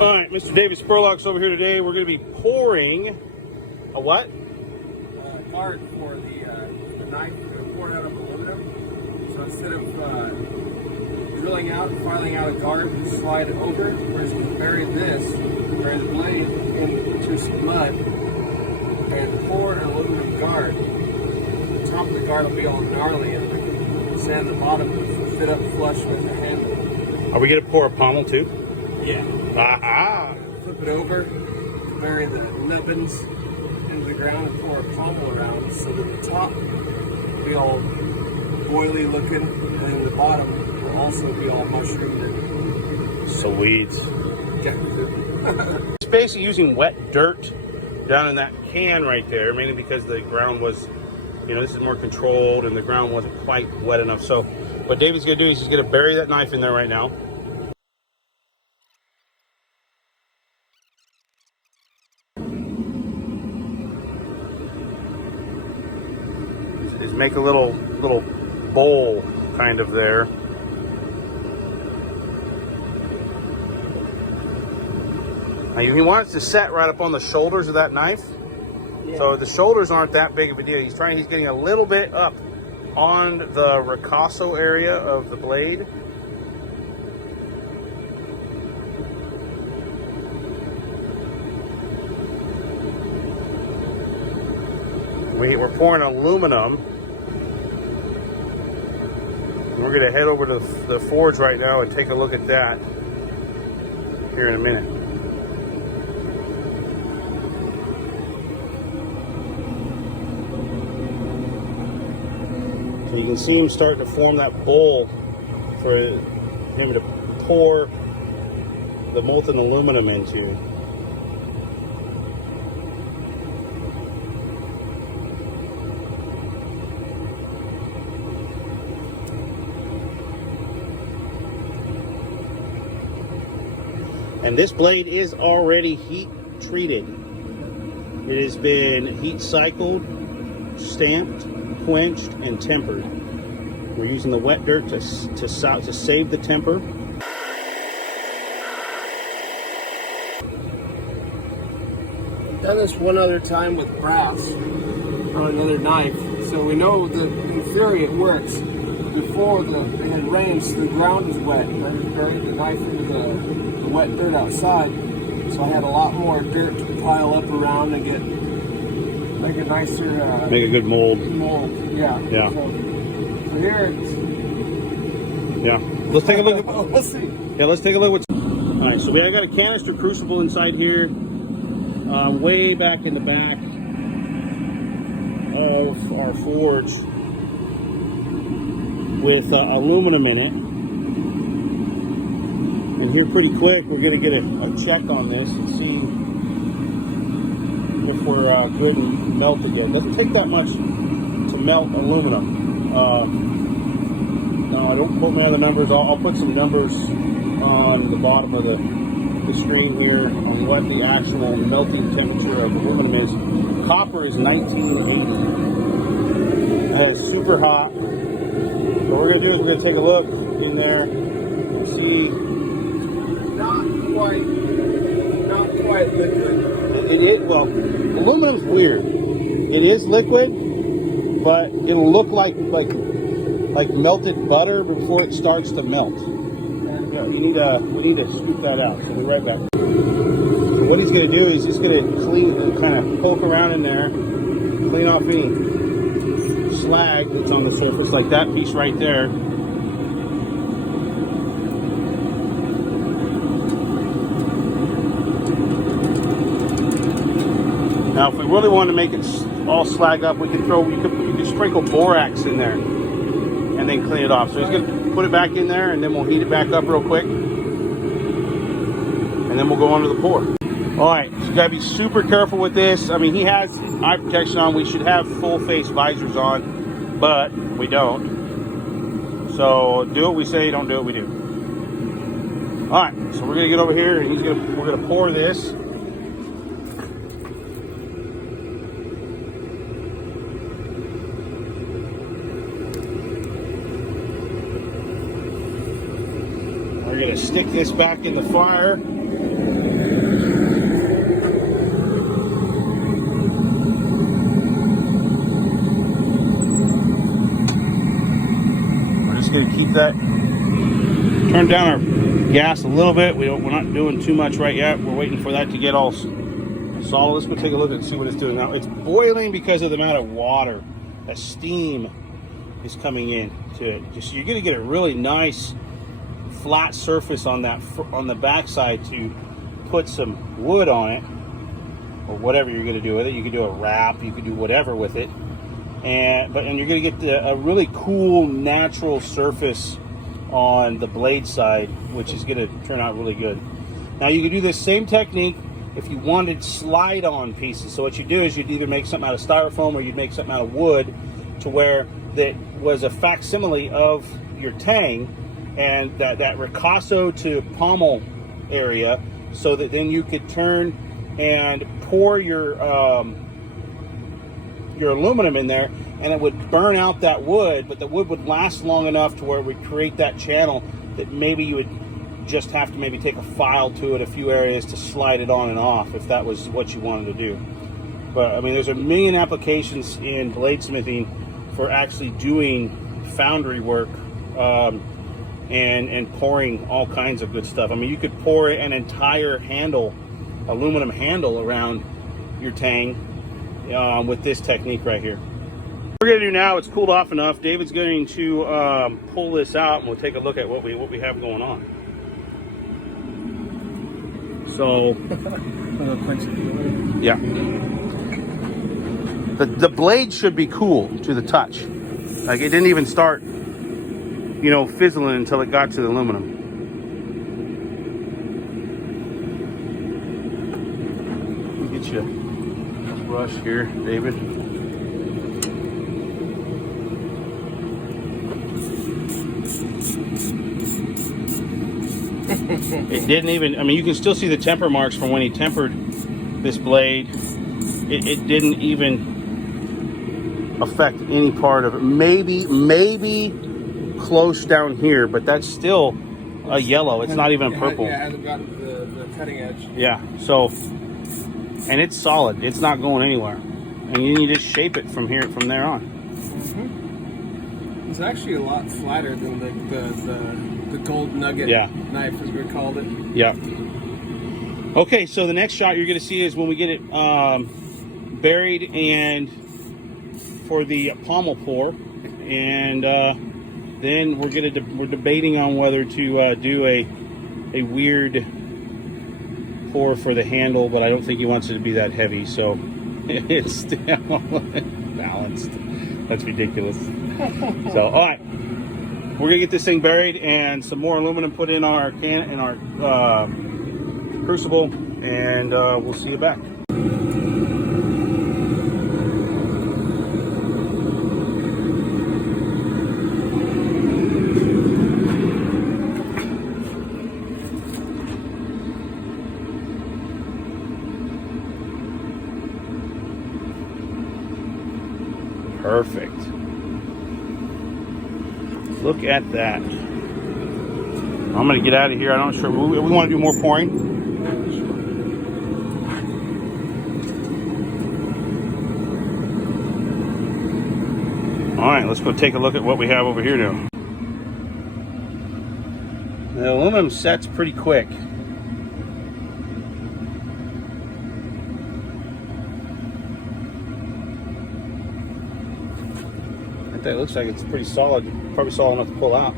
All right, Mr. David Spurlock's over here today. We're going to be pouring a what? Guard for the knife. We're going to pour it out of aluminum. So instead of drilling out and filing out a guard, slide it over. We're just going to bury the blade into some mud and pour an aluminum guard. The top of the guard will be all gnarly and we can sand the bottom to fit up flush with the handle. Are we going to pour a pommel too? Yeah. Ah! Flip it over, bury the nubbins into the ground and pour a pommel around so that the top will be all oily looking and then the bottom will also be all mushroomed. Sweet. Yeah. It's basically using wet dirt down in that can right there, mainly because the ground was, this is more controlled and the ground wasn't quite wet enough. So what David's going to do is he's going to bury that knife in there right now. Is make a little bowl kind of there. Now he wants to set right up on the shoulders of that knife. Yeah. So the shoulders aren't that big of a deal. He's getting a little bit up on the ricasso area of the blade. We're pouring aluminum. We're going to head over to the forge right now and take a look at that here in a minute. So you can see him starting to form that bowl for him to pour the molten aluminum into. And this blade is already heat treated. It has been heat cycled, stamped, quenched, and tempered. We're using the wet dirt to save the temper. Done this one other time with brass on another knife, so we know that in theory it works. Before it had rained, so the ground was wet. I just buried the knife into the wet dirt outside, so I had a lot more dirt to pile up around and make a nicer make a good mold. Yeah. So here it's let's take a look. We'll see. Yeah, let's take a look. All right, so I got a canister crucible inside here, way back in the back of our forge, with aluminum in it. And here pretty quick, we're going to get a check on this and see if we're good and melted yet. It doesn't take that much to melt aluminum. No, don't quote me on the numbers. I'll put some numbers on the bottom of the screen here on what the actual melting temperature of aluminum is. Copper is 1980. That is super hot. What we're going to do is we're going to take a look in there and see. Not quite liquid. It is, well, aluminum's weird. It is liquid, but it'll look like melted butter before it starts to melt. Yeah, we need to scoop that out. So we'll be right back. So what he's going to do is he's going to kind of poke around in there, clean off any slag that's on the surface, like that piece right there. Now, if we really want to make it all slag up, you could sprinkle borax in there and then clean it off. So he's going to put it back in there, and then we'll heat it back up real quick, and then we'll go on to the pour. All right, so you got to be super careful with this. I mean, he has eye protection on. We should have full face visors on, but we don't. So do what we say, don't do what we do. All right, so we're going to get over here, and we're going to pour this. We're going to stick this back in the fire. just going to keep that. Turn down our gas a little bit. We're not doing too much right yet. We're waiting for that to get all solid. Let's go take a look and see what it's doing now. It's boiling because of the amount of water, that steam is coming in to it. Just you're going to get a really nice flat surface on that on the backside to put some wood on it, or whatever you're going to do with it. You could do a wrap, you could do whatever with it, and you're going to get a really cool natural surface on the blade side, which is going to turn out really good. Now you can do this same technique if you wanted slide-on pieces. So what you do is you'd either make something out of styrofoam or you'd make something out of wood, to where that was a facsimile of your tang, and that ricasso to pommel area, so that then you could turn and pour your aluminum in there, and it would burn out that wood, but the wood would last long enough to where it would create that channel that maybe you would just have to maybe take a file to it, a few areas to slide it on and off if that was what you wanted to do. But I mean, there's a million applications in bladesmithing for actually doing foundry work, and pouring all kinds of good stuff. I mean, you could pour an entire handle, aluminum handle, around your tang with this technique right here. What we're gonna do now, it's cooled off enough. David's going to pull this out, and we'll take a look at what we have going on. So, yeah, the blade should be cool to the touch. Like, it didn't even start, you know, fizzling until it got to the aluminum. Let me get you a brush here, David. It didn't even, I mean, you can still see the temper marks from when he tempered this blade. It didn't even affect any part of it. Maybe close down here, but that's still a yellow. It's not even a purple. Yeah, it hasn't got the cutting edge. Yeah, so, and it's solid. It's not going anywhere. And you just shape it from there on. It's actually a lot flatter than the gold nugget knife, as we called it. Yeah. Okay, so the next shot you're going to see is when we get it buried and for the pommel pour, and then we're debating on whether to do a weird pour for the handle, but I don't think he wants it to be that heavy, so it's still balanced. That's ridiculous. So, all right, we're gonna get this thing buried and some more aluminum put in our crucible, and we'll see you back. Perfect. Look at that. I'm going to get out of here. I'm not sure. We want to do more pouring. All right, let's go take a look at what we have over here now. The aluminum sets pretty quick. It looks like it's pretty solid, probably solid enough to pull out.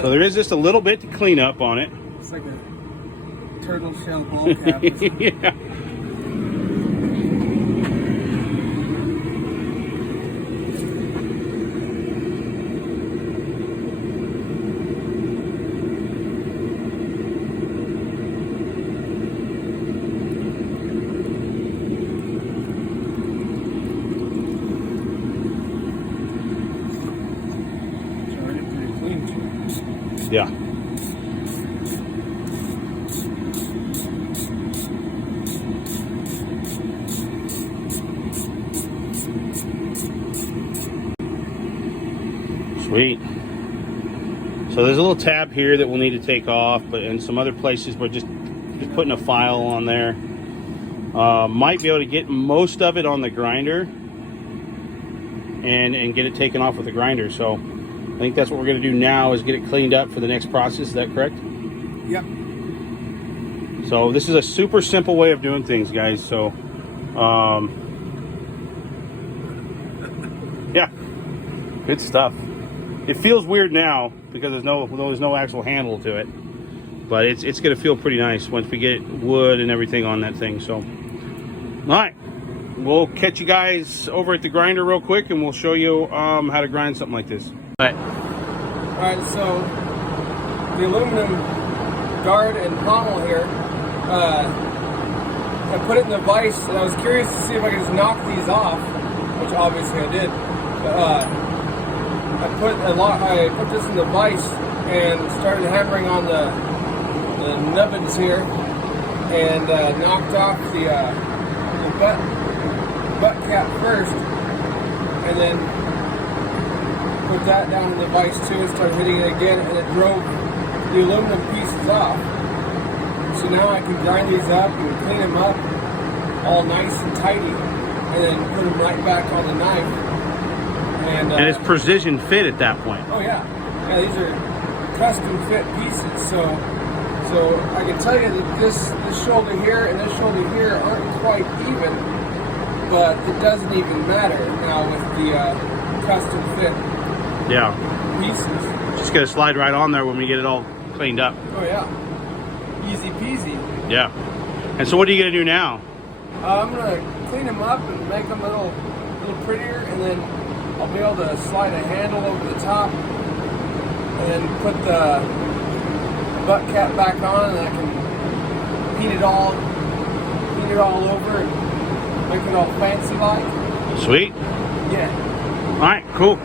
So there is just a little bit to clean up on it. It's like a turtle shell ball cap. Yeah. Yeah. Sweet. So there's a little tab here that we'll need to take off, but in some other places we're just putting a file on there. Might be able to get most of it on the grinder and get it taken off with the grinder. So I think that's what we're going to do now, is get it cleaned up for the next process. Is that correct? Yep. So this is a super simple way of doing things, guys. So yeah, good stuff. It feels weird now because there's no actual handle to it, but it's going to feel pretty nice once we get wood and everything on that thing. So all right, we'll catch you guys over at the grinder real quick, and we'll show you how to grind something like this. All Alright, so the aluminum guard and pommel here, I put it in the vise, and I was curious to see if I could just knock these off, which obviously I did. But, I put this in the vise and started hammering on the nubbins here, and knocked off the butt cap first, and then put that down in the vise too, and started hitting it again, and it drove the aluminum pieces off. So now I can grind these up and clean them up all nice and tidy, and then put them right back on the knife. And it's precision fit at that point. Oh yeah, these are custom fit pieces. So I can tell you that this shoulder here and this shoulder here aren't quite even, but it doesn't even matter now with the custom fit. Yeah. Pieces. Just gonna slide right on there when we get it all cleaned up. Oh yeah. Easy peasy. Yeah. And so what are you gonna do now? I'm gonna clean them up and make them a little prettier, and then I'll be able to slide a handle over the top and put the butt cap back on, and I can paint it all over and make it all fancy like. Sweet. Yeah. All right, cool.